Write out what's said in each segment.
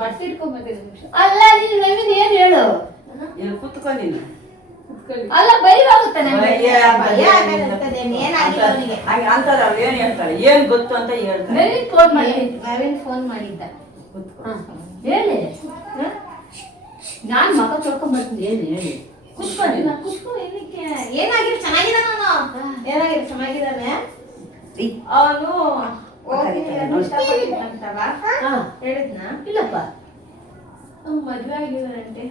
ಬಟ್ಟೆ ಇಟ್ಕೊಂಡ್ಬರ್ತೀನಿ. ಅಲ್ಲ ನೀನು ನವೀನ್ ಏನ್ ಹೇಳು? ಕುತ್ಕೊಂಡು ನೀನು ಅಲ್ಲ ಬೈವಾಗುತ್ತೆ ಅಂತಾರ ಅವ್ರು ಏನ್ ಹೇಳ್ತಾರೆ, ಏನ್ ಗೊತ್ತು ಅಂತ ಹೇಳ್ತಾರೆ. ನವೀನ್ ಫೋನ್ ಮಾಡಿದ್ದ. ಹೇಳಿ ನಾನ್ ಮಗ ತೊಳ್ಕೊಂಡ್ ಬರ್ತೀನಿ. ಏನು ಹೇಳಿ ಏನಾಗಿರೋ ಚೆನ್ನಾಗಿದ್ದಾನೆ ಅವನು ಹೇಳಿದ್ನ ಇಲ್ಲಪ್ಪ ಮದ್ವೆ ಆಗಿದಾರಂತೆ.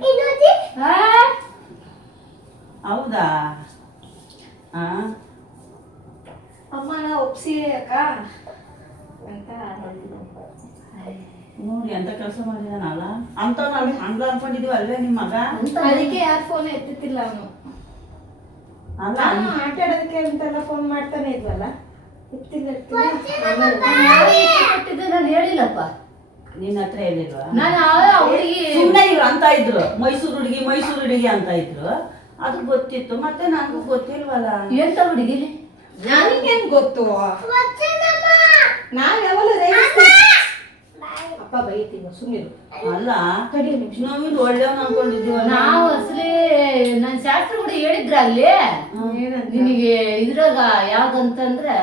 ಹೌದಾ? ಅಮ್ಮನ ಒಪ್ಸಿ ಅಕ್ಕ ಅಂತ ನೋಡಿ ಎಂತ ಕೆಲಸ ಮಾಡಿದಾನಲ್ಲ ಅಂತ ನಾವು ಹಂಗ ಅನ್ಕೊಂಡಿದೀವಿ ಅಲ್ವೇ ನಿಮ್ ಮಗ. ಅದಕ್ಕೆ ಯಾರು ಫೋನ್ ಎತ್ತುತ್ತಿಲ್ಲ ಅವನು. ಅಲ್ಲ ಆಟ ಆಡೋದಕ್ಕೆ ಅಂತೆಲ್ಲ ಫೋನ್ ಮಾಡ್ತಾನೆ ಇದ್ವಲ್ಲ, ಎತ್ತಿಲ್ಲ. ನಾನು ಹೇಳಿಲ್ಲಪ್ಪ. ನಿನ್ನ ಹತ್ರ ಹೇಳಿಲ್ವಾ? ನಾನು ಹುಡುಗಿ ಸುಮ್ಮನೆ ಇವ್ರು ಅಂತ ಇದ್ರು, ಮೈಸೂರು ಹುಡುಗಿ ಅಂತ ಇದ್ರು. ಅದು ಗೊತ್ತಿತ್ತು, ಮತ್ತೆ ನನಗೂ ಗೊತ್ತಿಲ್ವಲ್ಲ. ಎಂತ ಹುಡುಗಿ ನನಗೇನ್ ಗೊತ್ತು? ನಾವ್ ಯಾವಲ್ಲ ಅಪ್ಪ ಬೈತೀವಿ ಸುಮ್ಮನೆ. ಅಲ್ಲ ನಾವಿನ್ ಒಳ್ಳೆಯವ್ನ ಅನ್ಕೊಂಡಿದ್ದೀವಲ್ಲ ನಾವು. ಅಸಲಿ ನನ್ ಶಾಸ್ತ್ರ ಕೂಡ ಹೇಳಿದ್ರ ಅಲ್ಲಿ ನಿನಗೆ ಇದ್ರಾಗ ಯಾವ್ದಂತಂದ್ರೆ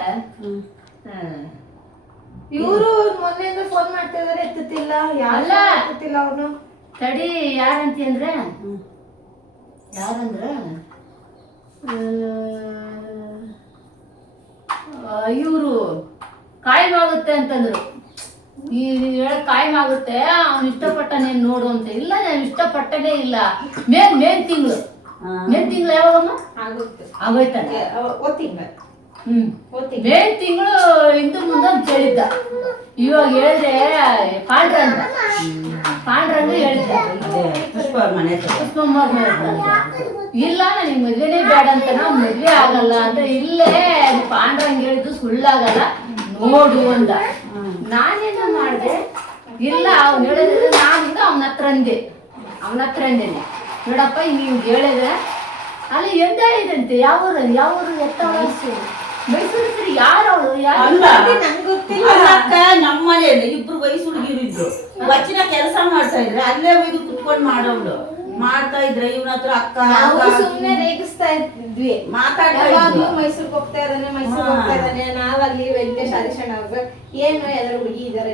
ಇವರು ಮೊನ್ನೆಯಿಂದ ಫೋನ್ ಮಾಡ್ತಾ ಇದಾರೆ, ಎತ್ತುತ್ತಿಲ್ಲ. ಅಲ್ಲ ಎತ್ತುತ್ತಿಲ್ಲ ಅವನು. ತಡಿ ಯಾರಂತಿ ಅಂದ್ರೆ ಯಾರಂದ್ರ ಇವರು ಕಾಯಮಾಗುತ್ತೆ ಅಂತಂದ್ರು. ಈ ಹೇಳಕ್ ಕಾಯಮಾಗುತ್ತೆ, ಅವ್ನು ಇಷ್ಟಪಟ್ಟನೇನ್ ನೋಡು ಅಂತ. ಇಲ್ಲ ನಾನು ಇಷ್ಟಪಟ್ಟನೇ ಇಲ್ಲ. ಮೇನ್ ತಿಂಗಳು ಯಾವಾಗಮ್ಮ ಆಗೋಯ್ತಾನೆ. ಮೇನ್ ತಿಂಗಳು ಇಂದು ಮುಂದೆ ಕೇಳಿದ್ದ. ಇವಾಗ ಹೇಳಿದ್ರೆ ಪಾಂಡ್ರಂಗ ಹೇಳಿದ್ದ ಪುಷ್ಪಮ್ಮ ಇಲ್ಲ ನನಗೆ ಮದ್ವೆನೇ ಬೇಡ ಅಂತ, ನಾವು ಮದ್ವೆ ಆಗಲ್ಲ ಅಂತ. ಇಲ್ಲೇ ಪಾಂಡ್ರಂಗ ಹೇಳಿದ್ದು ಸುಳ್ಳಾಗಲ್ಲ ನೋಡು ಅಂದ. ನಾನೇನ ಮಾಡಿದೆ, ಇಲ್ಲ ಅವ್ನು ಹೇಳಿದ್ರೆ ನಾನಿಂದ ಅವನ ಹತ್ರ ಅಂದೇನೆ ನೋಡಪ್ಪ ನೀವು ಹೇಳಿದ್ರೆ ಅಲ್ಲಿ ಎಂದ ಇದಂತೆ. ಯಾವೂರು ಎತ್ತ ಮೈಸೂರು ಸರಿ ಯಾರವಳು ನಮ್ಮ ಮನೆಯಲ್ಲಿ ಇಬ್ರು ವಯಸ್ಸು ಹುಡುಗಿರು ಇದ್ರು. ವಚನ ಕೆಲಸ ಮಾಡ್ತಾ ಇದ್ರೆ ಅಲ್ಲೇ ಹೋಗಿ ಕುತ್ಕೊಂಡು ಮಾಡೋಳು ಮಾಡ್ತಾ ಇದ್ರೆ ಇವನ ಹತ್ರ ಅಕ್ಕ ಸುಮ್ನೆ ರೇಗಿಸ್ತಾ ಇದ್ವಿ. ಮಾತಾಡ್ತಾ ಮೈಸೂರ್ಗೆ ಹೋಗ್ತಾ ಇದ್ದಾನೆ ನಾವಲ್ಲಿ ವೆಂಕಟೇಶ್ ಹರಿಶಣ್ಣ ಏನು ಎಲ್ಲ ಹುಡುಗಿ ಇದಾರೆ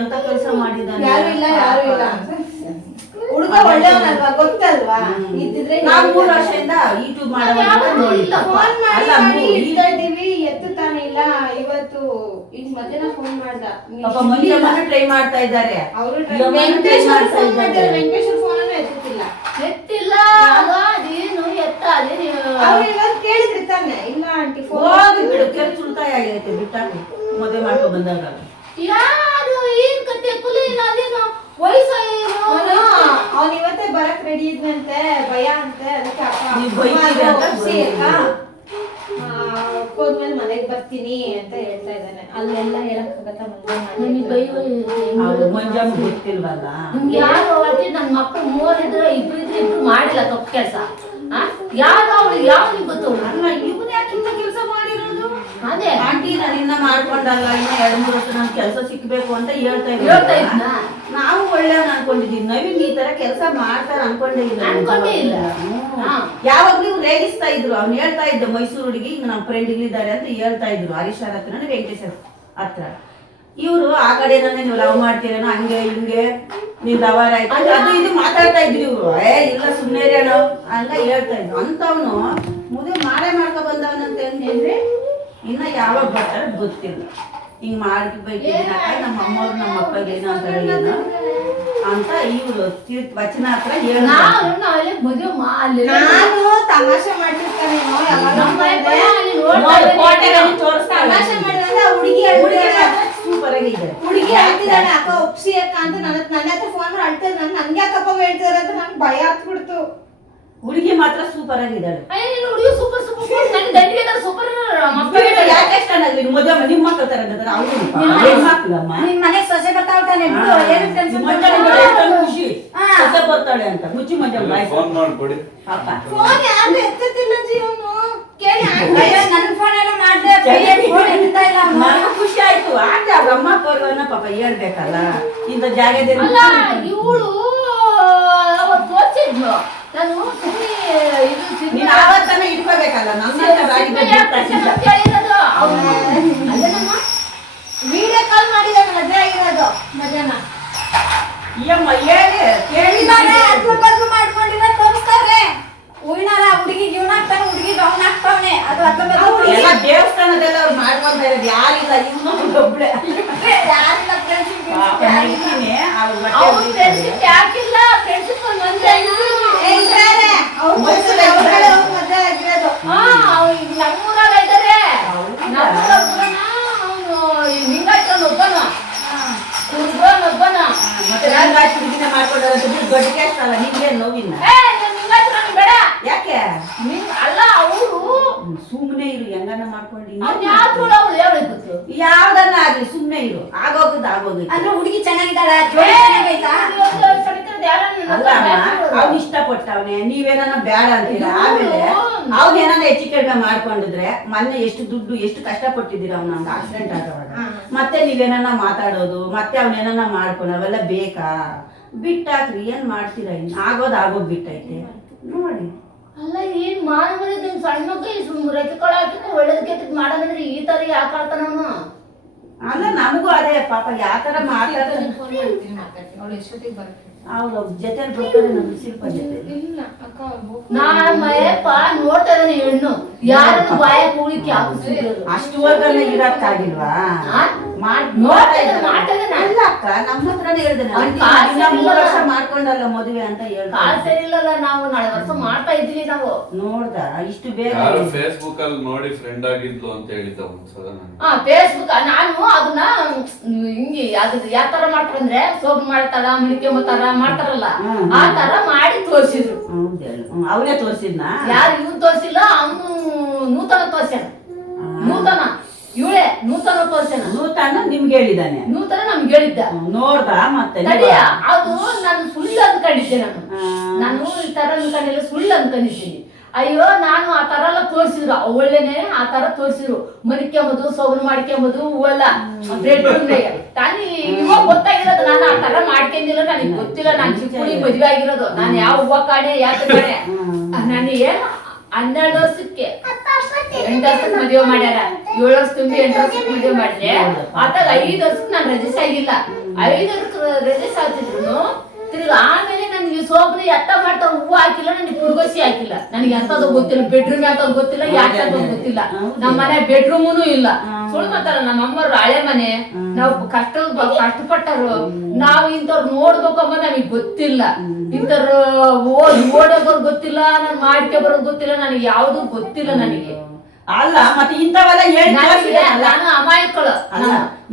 ಎಂತ ಕೆಲಸ ಮಾಡಿದಾನೆ. ಯಾರು ಇಲ್ಲ ಹುಡುಗ ಒಳ್ಳೆಯವನಲ್ವಾ, ಗೊತ್ತಲ್ವಾ? ಇದ್ದಿದ್ರೆ ನಾವು 3 ವರ್ಷದಿಂದ ಯೂಟ್ಯೂಬ್ ಇದ್ದೀವಿ, ಎತ್ತುತ್ತಾನೆ ಇಲ್ಲ. ಇವತ್ತು ಈಗ ಮಧ್ಯಾಹ್ನ ಫೋನ್ ಮಾಡ್ದ, ಟ್ರೈ ಮಾಡ್ತಾ ಇದ್ದಾರೆ ಅವರು. ವೆಂಕಟೇಶ್ವರ ಫೋನ್ ಎತ್ತಿಲ್ಲ. ಅದೇನು ಎತ್ತ ಕೇಳಿದ್ರಿ ತಾನೆ? ಇಲ್ಲ ಆಂಟಿ ಫೋನ್ ಬಿಡು, ಕೆಲಸ ಉಳಿತಾಯ ಆಗೈತೆ. ಬಿಟ್ಟಾಗಿ ಮದುವೆ ಮಾಡ್ಕೊಂಡು ಬಂದಾಗ ಯಾರು ಏನ್ ಕತೆ ಕುಲಿ ಅದೇನು ವಯಸ್ಸು ಅವ್ನು ಇವತ್ತೇ ಬರಕ್ ರೆಡಿ ಇದ್ನಂತೆ, ಭಯ ಅಂತೆ. ಅದಕ್ಕೆ ಹೋದ್ಮೇಲೆ ಮನೆಗ್ ಬರ್ತೀನಿ ಅಂತ ಹೇಳ್ತಾ ಇದ್ದಾನೆ. ಅಲ್ಲೆಲ್ಲ ಹೇಳಕ್ಕಾಗತ್ತ ಗೊತ್ತಿಲ್ವಲ್ಲ. ಯಾರು ನನ್ ಮಕ್ಕಳು 3 ಇದ್ರೆ ಇಬ್ರು ಮಾಡಿಲ್ಲ ತಪ್ಪು ಕೆಲಸ. ಯಾರು ಅವಳಿಗೆ ಯಾವ್ದು ಗೊತ್ತು? ಅಲ್ಲ ಇವನೇ ಯಾಕಿಂತ ಕೆಲಸ ಮಾಡಿರೋದು? ಅದೇ ಆಂಟಿ ನಾನು ಇನ್ನ ಮಾಡ್ಕೊಂಡಲ್ಲ, ಇನ್ನ 2-3 ವರ್ಷ ನನ್ ಕೆಲಸ ಸಿಕ್ಬೇಕು ಅಂತ ಹೇಳ್ತಾ ಇದ್ನ. ನಾವು ಒಳ್ಳೆಯವ್ನ ಅನ್ಕೊಂಡಿದೀವಿ. ನವೀನ್ ಈ ತರ ಕೆಲಸ ಮಾಡ್ತಾರ ಅನ್ಕೊಂಡೇ ಇಲ್ಲ. ಯಾವಾಗ್ಲೂ ಇವ್ರು ರೇಗಿಸ್ತಾ ಇದ್ರು. ಅವ್ನು ಹೇಳ್ತಾ ಇದ್ದ ಮೈಸೂರು ಹುಡುಗಿ ಹಿಂಗ ನಮ್ಮ ಫ್ರೆಂಡ್ ಇಲ್ಲಿದ್ದಾರೆ ಅಂತ ಹೇಳ್ತಾ ಇದ್ರು. ಹರೀಶ್ ಹತ್ರ ವೆಂಕಟೇಶ್ವರ ಹತ್ರ. ಇವ್ರು ಆ ಕಡೆ ನೀವು ಲವ್ ಮಾಡ್ತೀರೇನೋ, ಹಂಗೆ ಹಿಂಗೆ ನೀವ್ ಲವರ್ ಆಯ್ತು ಅದು ಇದು ಮಾತಾಡ್ತಾ ಇದ್ರಿ ಇವ್ರು. ಇಲ್ಲ ಸುಮ್ಮನೆ ಹಂಗ ಹೇಳ್ತಾ ಇದ್ರು. ಅಂತವ್ನು ಮದುವೆ ಮಾಡ್ಕೊ ಬಂದವನಂತ ಹೇಳಿದ್ರೆ ಇನ್ನ ಯಾವಾಗ ಬರ್ತಾರ ಗೊತ್ತಿಲ್ಲ. ಹಿಂಗ್ ಮಾಡ್ಬೇಕಿದ್ದೀನ ನಮ್ಮ ಅಮ್ಮವ್ರು ನಮ್ಮ ಅಪ್ಪಗೆ ಏನೋ ಅಂತಾರೆ ಏನೋ ಅಂತ ಇವ್ರು ವಚನ ಹತ್ರ ತಮಾಷೆ ಮಾಡಿರ್ತಾನೇನೋ. ಹುಡುಗಿ ಹೇಳ್ತಿದ್ದಾಳೆ ಅಕ್ಕ ಒಪ್ಸಿ ಅಕ್ಕ ಅಂತ. ನನ್ನ ಹತ್ರ ಫೋನ್ ಮಾಡಿ ಅಳ್ತಾ ಇದ್ದಾನೆ. ನನ್ಗೆ ಯಾಕಪ್ಪ ಹೇಳ್ತಿದಾರೆ ಅಂತ ನನ್ಗೆ ಭಯ ಆಗ್ಬಿಡ್ತು. ಹುಡುಗಿ ಮಾತ್ರ ಸೂಪರ್ ಆಗಿದ್ದಾಳೆ. ನಿಮ್ಮ ಮಕ್ಕಳ ತರ ಮನೆಗೆ ಸೊಸೆ ಬರ್ತಾಳೆ ಖುಷಿ ಸೊಸೆ ಬರ್ತಾಳೆ ಅಂತ ಮುಚ್ಚಿ ಮಂಜ ಫೋನ್ ಯಾರು ಎತ್ತುತ್ತಿಲ್ಲ ಜೀವನು. ಕೇಳಿ ನನ್ನ ಫೋನ್ ಎಲ್ಲ ಖುಷಿ ಆಯ್ತು. ಆಯ್ತು ಆದ್ರೆ ಅವ್ರ ಅಮ್ಮ ಅಪ್ಪವ್ರನ್ನ ಪಾಪ ಹೇಳ್ಬೇಕಲ್ಲ ಇಂಥ ಜಾಗದಲ್ಲಿ ಅಲ್ಲ ಇವಳು ಅವತ್ತು ತೋರಿಸಿದ್ಲು ನಾನು ನೀನ್ ಆವತ್ತನ ಇಟ್ಕೋಬೇಕಲ್ಲ ನಮ್ಮ ವಿಡಿಯೋ ಕಾಲ್ ಮಾಡಿದಾಗ ಮದ್ವೆ ಆಗಿರೋದು ಮಧ್ಯಾಹ್ನ ಬದಲು ಮಾಡ್ಕೊಂಡಿರೋ ತೋರಿಸ್ತಾರೆ ಹೂವಿನಾರ ಹುಡುಗಿಗೆ ಇವನ್ ಹಾಕ್ತಾನೆ ಹುಡುಗಿಗೆ ಅವನ್ ಹಾಕ್ತಾವನೆ ಅದು ಎಲ್ಲ ದೇವಸ್ಥಾನದಲ್ಲ ಅವ್ರು ಮಾಡ್ಕೊಂತ ಇರೋದು ಯಾರಿಲ್ಲ ಇವನು ಒಬ್ಳೆ ಯಾರಿಲ್ಲ ಫ್ರೆಂಡ್ಶಿಪ್ ಯಾಕಿಲ್ಲ ಫ್ರೆಂಡ್ಶಿಪ್ ಮದ್ವೆ ಆಗಿರೋದು ನಮ್ಮೂರಾಗ ಇದ್ದಾರೆ ಲಿಂಗಾಯತನ ಒಬ್ಬನ ಒಬ್ಬನ ಮತ್ತೆ ರಂಗಾಯತ್ ಹುಡುಗಿನ ಮಾಡ್ಕೊಂಡ್ರೆ ದೊಡ್ಡ ಕೆಲಸ ಅಲ್ಲ ನಿಮ್ಗೇನ್ ನೋವಿಲ್ಲ ಬೇಡ ಯಾಕೆ ಅಲ್ಲ ಅವರು ಸುಮ್ನೆ ಇರು ಹೆಂಗನ್ನ ಮಾಡ್ಕೊಂಡು ಯಾವ್ದನ್ನ ಆಗ್ಲಿ ಸುಮ್ನೆ ಇರು ಆಗೋಗದ್ ಅಂದ್ರೆ ಹುಡುಗಿ ಚೆನ್ನಾಗಿದ್ದಾಳ ಅವ್ನ ಇಷ್ಟಪಟ್ಟವ್ನೆ ನೀವೇನ ಬೇಡ ಅಂತೀರ ಆಮೇಲೆ ಅವ್ನೇನ ಹೆಚ್ಚು ಕಡಿಮೆ ಮಾಡ್ಕೊಂಡಿದ್ರೆ ಮೊನ್ನೆ ಎಷ್ಟು ದುಡ್ಡು ಎಷ್ಟು ಕಷ್ಟಪಟ್ಟಿದ್ದೀರ ಅವ್ನ ಆಕ್ಸಿಡೆಂಟ್ ಆಗವಾಗ ಮತ್ತೆ ನೀವೇನ ಮಾತಾಡೋದು ಮತ್ತೆ ಅವನೇನ ಮಾಡ್ಕೊಂಡು ಅವೆಲ್ಲ ಬೇಕಾ ಬಿಟ್ಟಾಕ್ರಿ ಏನ್ ಮಾಡ್ತೀರಾ ಇನ್ನು ಆಗೋದ್ ಬಿಟ್ಟೈತೆ ನೋಡಿ ಅಲ್ಲ ಏನ್ ಮಾನವರಿ ನಿಮ್ ಸಣ್ಣ ಮಕ್ಕಳು ರತಿಕೊಳ ಹಾಕಿ ಒಳ್ಳೇದ್ ಕೆಟ್ಟದ್ ಮಾಡೋದಂದ್ರೆ ಈ ತರ ಯಾಕೆ ಆಡ್ತಾನ ಅವನು ಅಲ್ಲ ನಮಗೂ ಅದೇ ಪಾಪ ಯಾತರ ಮಾತಾಡ್ತಾನೆ ಅವಳು ಎಷ್ಟೊತ್ತಿಗೆ ಬರುತ್ತೆ ಅವ್ರ ಜೊತೆ ಬರ್ತಾರೆ ನಮ್ ಶಿಲ್ಪ ಜೊತೆ ನಾನಪ್ಪ ನೋಡ್ತಾ ಇದ್ದಾನೆ ಹೆಣ್ಣು ಯಾರನ್ನು ಬಾಯ ಕೂಳಿಕ್ಕೆ ಹಾಕಿಸಿದ್ರು ಅಷ್ಟುವರೆಗೆಲ್ಲ ಇರಕ್ಕಾಗಿಲ್ವಾ ಅಲ್ಲ ಅಕ್ಕ ನಮ್ಮ ಹತ್ರನೇ ಹೇಳ್ದೆ 3 ವರ್ಷ ಮಾಡ್ಕೊಂಡಲ್ಲ ಮದುವೆ ಅಂತ ಕಾಲ್ ಸರಿ ಇಲ್ಲಲ್ಲ ನಾವು 4 ವರ್ಷ ಮಾಡ್ತಾ ಇದ್ವಿ ನಾವು ನೋಡ್ದ ಇಷ್ಟು ಬೇಗ ಫೇಸ್ಬುಕ್ ಅಲ್ಲಿ ನೋಡಿ ಫ್ರೆಂಡ್ ಆಗಿದ್ಲು ಅಂತ ಹೇಳಿದ್ದ ಒಂದ್ಸಲ ಫೇಸ್ಬುಕ್ ನಾನು ಅದನ್ನ ಹಿಂಗೆ ಅದು ಯಾವ ತರ ಮಾಡ್ತಾರಂದ್ರೆ ಸೋಪ್ ಮಾಡ್ತಾರ ಮಡಿಕೆ ಮಾಡ್ತಾರಲ್ಲ ಆ ತರ ಮಾಡಿ ತೋರ್ಸಿದ್ರು ಅವನೇ ತೋರ್ಸಿದ್ನ ಯಾರು ಇವ್ನು ತೋರ್ಸಿಲ್ಲ ಅವನು ನೂತನ ತೋರ್ಸ್ಯಾನ ನೂತನ ಇವಳೆ ನೂತನ ತೋರ್ಸ್ಯಾನ ನೂತನ ನಿಮ್ಗೆ ಹೇಳಿದಾನೆ ನೂತನ ನಮ್ಗೆ ಹೇಳಿದ್ದ ನೋಡ್ದ ಮತ್ತೆ ಅದು ನಾನು ಸುಳ್ಳು ಅನ್ಕೊಂಡಿದ್ದೆ ನಾನು ಈ ತರ ಅನ್ಕೊಂಡಿಲ್ಲ ಸುಳ್ಳು ಅನ್ಕೊಂಡಿದ್ದೀನಿ ಅಯ್ಯೋ ನಾನು ಆ ತರ ಎಲ್ಲ ತೋರ್ಸಿದ್ರು ಒಳ್ಳೆನೆ ಆ ತರ ತೋರ್ಸಿದ್ರು ಮನಿಕ್ಯಂಬುದು ಸೌನ್ ಮಾಡ್ಕೊಂಬುದು ಹೂವೆಲ್ಲ ತಾನಿ ಇವಾಗ ಗೊತ್ತಾಗಿರೋದು ನಾನು ಆ ತರ ಮಾಡ್ಕೊಂಡಿಲ್ಲ ನನಗೆ ಗೊತ್ತಿಲ್ಲ ನಾನು ಚಿಕ್ಕ ಮದ್ವೆ ಆಗಿರೋದು ನಾನು ಯಾವ ಹೂವ ಕಾಣೆ ಯಾಕೆ ಕಾಣೆ ನನಗೆ 12 ವರ್ಷಕ್ಕೆ 8 ವರ್ಷಕ್ಕೆ ಮದುವೆ ಮಾಡ್ಯಾರ 7 ವರ್ಷ ತುಂಬಿ 8 ವರ್ಷಕ್ಕೆ ಮದುವೆ ಮಾಡಿದ್ರೆ ಆತಾಗ 5 ವರ್ಷಕ್ಕೆ ನಾನು ರಿಜಿಸ್ಟರ್ ಆಗಿಲ್ಲ 5 ವರ್ಷಕ್ಕೆ ರಿಜಿಸ್ಟರ್ ಆಗ್ತಿದ್ರು ತಿರ್ಗಿ ಆಮೇಲೆ ನನಗೆ ಸೋಬ್ನ ಎತ್ತ ಮಾಡ್ತಾ ಹೂವು ಹಾಕಿಲ್ಲ ನನಗೆ ಪುರ್ಗೋಸಿ ಹಾಕಿಲ್ಲ ನನಗೆ ಎಂತದ್ದು ಗೊತ್ತಿಲ್ಲ ಬೆಡ್ರೂಮ್ ಅಂತದ್ ಗೊತ್ತಿಲ್ಲ ಯಾಕೆ ಗೊತ್ತಿಲ್ಲ ನಮ್ಮ ಮನೆ ಬೆಡ್ರೂಮೂ ಇಲ್ಲ ಸುಳ್ಳು ಮಾತಾರ ನಮ್ಮ ಅಮ್ಮರು ಹಳೆ ಮನೆ ನಾವು ಕಷ್ಟಪಟ್ಟರು ನಾವು ಇಂಥವ್ರು ನೋಡ್ಬೇಕು ಅಂಬ ನಮಗ್ ಗೊತ್ತಿಲ್ಲ ಇಂಥವ್ರು ಓಡೋದವ್ರು ಗೊತ್ತಿಲ್ಲ ನಾನು ಮಾಡ್ಕೆ ಬರೋದು ಗೊತ್ತಿಲ್ಲ ನನಗೆ ಯಾವ್ದು ಗೊತ್ತಿಲ್ಲ ನನಗೆ ಅಲ್ಲ ಮತ್ತೆ ಇಂಥವೆಲ್ಲ ಹೇಳಿ ನಾನು ಅಮಾಯಕಳು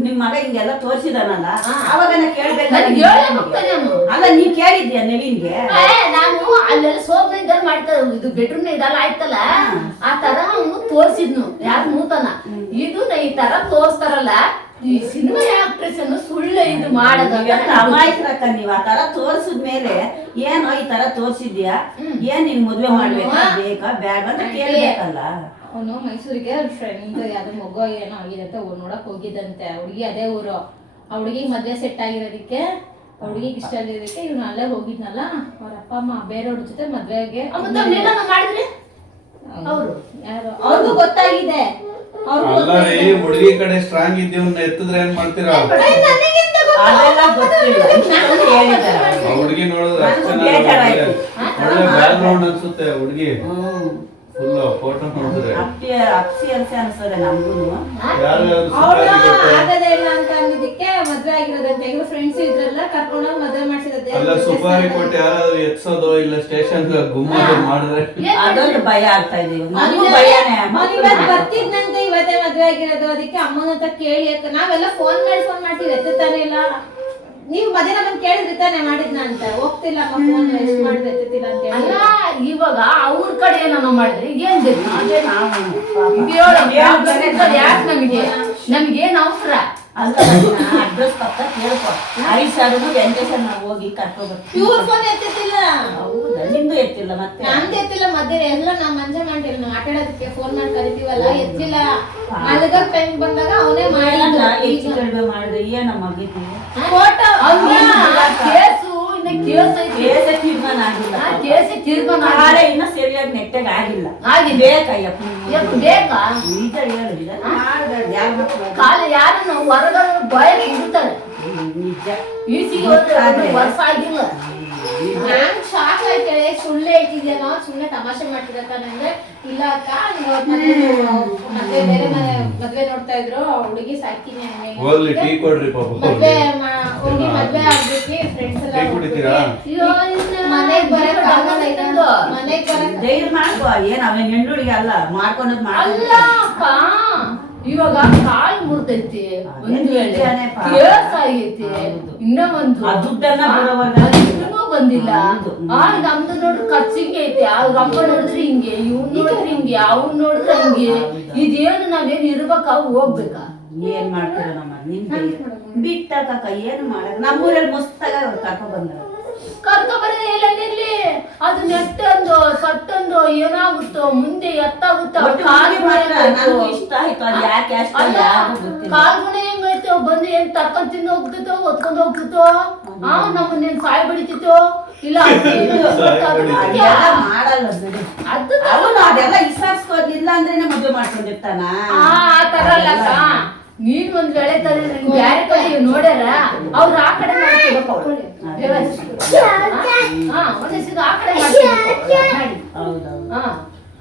ನಿಮ್ ಮಗ ಹಿಂಗೆಲ್ಲ ತೋರ್ಸಿದಾನಲ್ಲ ಅವಾಗ ಕೇಳ್ಬೇಕು ಅಲ್ಲ ನೀವ್ ಕೇಳಿದ್ಯಾ ನವೀನ್ಗೆ ನಾನು ಅಲ್ಲೆಲ್ಲ ಸೋಪ್ನಿಂದ ಮಾಡ್ತಾರೆ ಇದು ಬೆಡ್ರೂಮ್ ಇದೆಲ್ಲ ಆಯ್ತಲ್ಲ ಆ ತರ ಅವನು ತೋರ್ಸಿದ್ನು ಯಾರು ನೂತನ ಇದು ಈ ತರ ತೋರ್ಸ್ತಾರಲ್ಲ ಈ ಸಿನಿಮಾ ಆಕ್ಟ್ರೆಸ್ ಅನ್ನು ಸುಳ್ಳು ಇದು ಮಾಡೋದು ಅಮಾಯಕರಕ್ಕ ನೀವ್ ಆ ತರ ತೋರ್ಸಿದ್ಮೇಲೆ ಏನೋ ಈ ತರ ತೋರ್ಸಿದ್ಯಾ ಏನ್ ನಿನ್ ಮದ್ವೆ ಮಾಡ್ಬೇಕಾ ಬೇಕಾ ಬ್ಯಾಡ ಅಂತ ಕೇಳ್ಬೇಕಲ್ಲ ಅವನು ಮೈಸೂರಿಗೆ ಫ್ರೆಂಡ್ ಯಾವ್ದು ಮಗು ಏನೋ ಆಗಿದೆ ಅಂತ ನೋಡಕ್ ಹೋಗಿದ್ದಂತೆ ಹುಡುಗಿ ಅದೇ ಊರು ಆ ಹುಡುಗಿಗೆ ಮದ್ವೆ ಸೆಟ್ ಆಗಿರೋದಕ್ಕೆ ಹುಡುಗಿಗೆ ಇಷ್ಟ ಆಗಿರೋದಕ್ಕೆ ಇವ್ನು ಅಲ್ಲೇ ಹೋಗಿದ್ನಲ್ಲ ಅವ್ರ ಅಪ್ಪ ಅಮ್ಮ ಬೇರೆಯವ್ರ ಜೊತೆ ಮದ್ವೆಗೆ ಮಾಡಿದ್ರಿ ಅವ್ರಿಗೂ ಗೊತ್ತಾಗಿದೆ ಹುಡುಗಿ ಕಡೆ ಸ್ಟ್ರಾಂಗ್ ಇದ್ದೀವನ್ನ ಎತ್ತಿದ್ರೆ ಏನ್ ಮಾಡ್ತೀರಾ ಅದೆಲ್ಲ ಗೊತ್ತಿಲ್ಲ ಹುಡುಗಿ ನೋಡಿದ್ರೆ ಒಳ್ಳೆ ಬ್ಯಾಕ್ ಗ್ರೌಂಡ್ ಅನ್ಸುತ್ತೆ ಹುಡುಗಿ ಫುಲ್ ಫೋಟೋ ನೋಡಿದ್ರೆ ಅಪ್ಸಿ ಅನ್ಸದೆ ನಮ್ಗೂನು ಆಗದೇ ಇಲ್ಲ ಅಂತ ಅಂದಿದ್ದಕ್ಕೆ ಮದ್ವೆ ಆಗಿರೋದಂತೆ ಈಗ ಫ್ರೆಂಡ್ಸ್ ಇದ್ರಲ್ಲ ಕರ್ಕೊಂಡೋಗಿ ಮದ್ವೆ ಮಾಡ್ಸಿರೋದೇ ಅಲ್ಲ ಸುಪಾರಿ ಕೊಟ್ಟು ಯಾರಾದ್ರೂ ಎತ್ಸೋದು ಇಲ್ಲ ಸ್ಟೇಷನ್ ಗುಮ್ಮೋದು ಮಾಡಿದ್ರೆ ಅದೊಂದು ಭಯ ಆಗ್ತಾ ಇದೆ ನನಗೂ ಭಯನೇ ಇವತ್ತು ಬರ್ತಿದ್ನಂತೆ ಇವತ್ತೇ ಮದ್ವೆ ಆಗಿರೋದು ಅದಕ್ಕೆ ಅಮ್ಮನ ಹತ್ರ ಕೇಳಿ ನಾವೆಲ್ಲ ಫೋನ್ ಮಾಡ್ತೀವಿ ಎತ್ತಾನೆ ಇಲ್ಲ ನೀವು ಮಧ್ಯಾಹ್ನ ಬಂದು ಕೇಳಿದ್ರಿ ತಾನೆ ಮಾಡಿದ್ನ ಅಂತ ಹೋಗ್ತಿಲ್ಲ ಫೋನ್ ಎಷ್ಟು ಮಾಡಿದ್ರೆ ಎತ್ತಿಲ್ಲ ಅಂತ ಅಲ್ಲ ಇವಾಗ ಅವ್ರ ಕಡೆ ಏನೋ ಮಾಡಿದ್ರೆ ಏನ್ ಬೇಕು ನಮ್ಗೆ ನಮ್ಗೇನ್ ಅವಸರ ಅಡ್ರೆಸ್ ಪಕ್ಕ ಕೇಳ್ಕೊ. ಹರೀಶ್ ಸಾರು ವೆಂಕಟೇಶನ್ ನಾವು ಹೋಗಿ ಕರ್ಕೊಬರ್ತೀವಿ. ಇವ್ರ ಫೋನ್ ಎತ್ತಿಲ್ಲ. ಹೌದಾ? ನಿಮ್ದು ಎತ್ತಿಲ್ಲ ಮತ್ತೆ? ನಮ್ದು ಎತ್ತಿಲ್ಲ. ಮಧ್ಯಾಹ್ನ ಎಲ್ಲ ನಮ್ಮ ಮಂಜ ಮಾಡಿಲ್ಲ. ನಾವು ಆಟಾಡೋದಕ್ಕೆ ಫೋನ್ ಮಾಡಿ ಕರಿತೀವಲ್ಲ, ಎತ್ತಿಲ್ಲ. ಮಲಗ ಟೈಮ್ ಬಂದಾಗ ಅವನೇ ಮಾಡಿದ. ಹೆಚ್ಚು ಕಡಿಮೆ ಮಾಡಿದ್ರೆ ಏನಮ್ಮ ಗೆದ್ದಿ? ಫೋಟೋ ಕೇಸು ಇನ್ನ ಕೇಸ ತೀರ್ಮಾನ ಆಗಿಲ್ಲ. ಕೇಸಿ ತೀರ್ಮಾನ ನಾಳೆ ಇನ್ನ ಸರಿಯಾಗಿ ನೆಟ್ಟಗೆ ಆಗಿಲ್ಲ. ಬೇಕಯ್ಯಪ್ಪ ಬೇಕಾ? ನಿಜ ಹೇಳಿದ ಯಾರ ಮಕ್ಕಳು ಕಾಲ ಯಾರನ್ನು ಹೊರಗಡೆ ಬಾಯಲ್ಲಿ ಇಡ್ತಾರೆ. ನಿಜ ಈಚೆಗೆ ವರ್ಷ ಆಗಿಲ್ಲ. ನಾನ್ ಶಾಕ್ ಆಯ್ತೇಳೆ. ಸುಳ್ಳು ಹೇಳ್ತಿದ್ಯೇನೋ, ಸುಮ್ನೆ ತಮಾಷೆ ಮಾಡ್ತಿದ್ದಕ್ಕಂದ್ರೆ ಇಲ್ಲ ಅಕ್ಕ, ಮದ್ವೆ ಬೇರೆ ಮದ್ವೆ ನೋಡ್ತಾ ಇದ್ರು, ಹುಡುಗಿ ಸಾಕ್ತೀನಿ ಹೋಗ್ಲಿ ಟೀ ಕೊಡ್ರಿ ಪಾಪ. ಮದ್ವೆ ಹೋಗಿ ಮದ್ವೆ ಆಗ್ಬಿಟ್ವಿ. ಫ್ರೆಂಡ್ಸ್ ಎಲ್ಲ ಟೀ ಕುಡಿತೀರಾ? ಮನೆಗ್ ಬರಕ್ ಮನೆಗ್ ಬರಕ್ ಧೈರ್ಯ ಮಾಡ್ಕೋ. ಏನ್ ಅವನ ಹೆಣ್ಣುಡಿಗೆ ಅಲ್ಲ ಮಾಡ್ಕೊಂಡದ್ ಅಲ್ಲ ಅಕ್ಕ, ಇವಾಗ ಕಾಲ್ ಮುರ್ತೈತಿ, ಒಂದು ವೇಳೆ ನಿಜಾನೇಪ್ಪ. ಕೇಸ್ ಆಗೈತಿ, ಇನ್ನ ಒಂದು ಆ ದುಡ್ಡನ್ನ ಬರೋವಾಗ ಇನ್ನೂ ಬಂದಿಲ್ಲ. ನಮ್ದು ನೋಡ್ರಿ ಖರ್ಚಿಗೆ ಐತಿ. ಅವ್ರ ಅಮ್ಮ ನೋಡಿದ್ರೆ ಹಿಂಗೆ, ಇವ್ನು ನೋಡಿದ್ರೆ ಹಿಂಗೆ, ಅವ್ನು ನೋಡಿದ್ರೆ ಹಂಗೆ. ಇದೇನು ನಾವೇನ್ ಇರ್ಬೇಕಾ ಹೋಗ್ಬೇಕಾ? ಏನ್ ಮಾಡ್ತೀರ ನಮ್ಮ ನಿಮ್ಗೆ ಬಿಟ್ಟಾಕ ಏನು ಮಾಡಕ್. ನಮ್ಮೂರಲ್ಲಿ ಮಸ್ತಾಗ ಕರ್ಕೊ ಬಂದ್ರು. ಕರ್ಕ ಬರೋದೇ ಇಲ್ಲ ನಿಲ್ಲಿ. ಅದು ನೆಟ್ಟೊಂದು ಸಟ್ಟೊಂದು ಏನಾಗುತ್ತೋ ಮುಂದೆ ಎತ್ತಾಗುತ್ತೋ ನನಗೂ ಇಷ್ಟ ಆಯ್ತು. ಅದು ಯಾಕೆ ಅಷ್ಟೇ ಕಾಲ್ಗುಣ ಹೆಂಗೈತೋ, ಬಂದು ಏನ್ ತರ್ಕೊಂಡ್ ತಿಂದು ಹೋಗ್ತಿತ್ತೋ, ಹೊತ್ಕೊಂಡ್ ಹೋಗ್ತಿತ್ತೋ, ನಮ್ಮನ್ನೇನ್ ಸಾಯ್ ಬಡಿತಿತ್ತೋ ಇಲ್ಲ ಮಾಡಲ್ಲ ಬಿಡಿ. ಅವನು ಅದೆಲ್ಲ ಇಸಾರ್ಸ್ಕೋದಿಲ್ಲ ಅಂದ್ರೇನೆ ಮದುವೆ ಮಾಡ್ಕೊಂಡಿರ್ತಾನ. ಆ ತರ ಅಲ್ಲಕ್ಕ. ನೀನ್ ಒಂದ್ ವೇಳೆ ಬ್ಯಾರೆ ಕಡೆ ನೋಡ್ಯಾರ ಅವ್ರು ಆ ಕಡೆ ಮಾಡ್ತಿರ್ಬೇಕು. ಒಂದಿವ್ಸ ಆ ಕಡೆ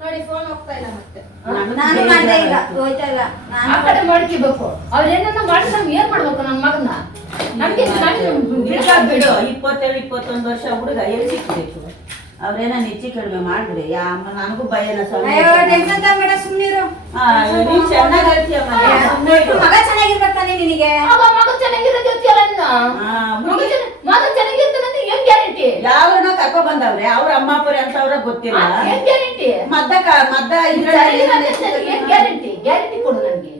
ನೋಡಿ ಫೋನ್ ಹೋಗ್ತಾ ಇಲ್ಲ ಮತ್ತೆ. ಆ ಕಡೆ ಮಾಡ್ಕೋಬೇಕು. ಅವ್ರೇನ ಮಾಡಿ ನಮ್ಗೆ ಏನ್ ಮಾಡ್ಬೇಕು? ನನ್ ಮಗನ ನಮ್ಗೆ ಬಿಡು. 20-21 ವರ್ಷ ಹುಡುಗ ಎಲ್ಲಿ ಸಿಕ್ಬೇಕು? ಅವ್ರೇನ ಹೆಚ್ಚು ಕಡಿಮೆ ಮಾಡಿದ್ರೆ ನನಗೂ ಭಯನ. ಸುಮ್ನಿರು. ಚೆನ್ನಾಗಿ ಹೇಳ್ತೀಯ ಮಗ ಚೆನ್ನಾಗಿರ್ಬೇಕಾನೆ ನಿನಗೆ. ಮಗ ಚೆನ್ನಾಗಿರೋ ಮಗ ಚೆನ್ನಾಗಿರ್ತಾನೆ ಏನ್ ಗ್ಯಾರಂಟಿ? ಯಾವ್ರನ್ನ ಕರ್ಕೊ ಬಂದವ್ರೆ ಅವ್ರ ಅಮ್ಮ ಅಪ್ಪರೇ ಅಂತವ್ರ ಗೊತ್ತಿಲ್ಲ. ಏನ್ ಗ್ಯಾರಂಟಿ? ಮದ್ದ ಏನ್ ಗ್ಯಾರಂಟಿ? ಗ್ಯಾರಂಟಿ ಕೊಡು ನನ್ಗೆ.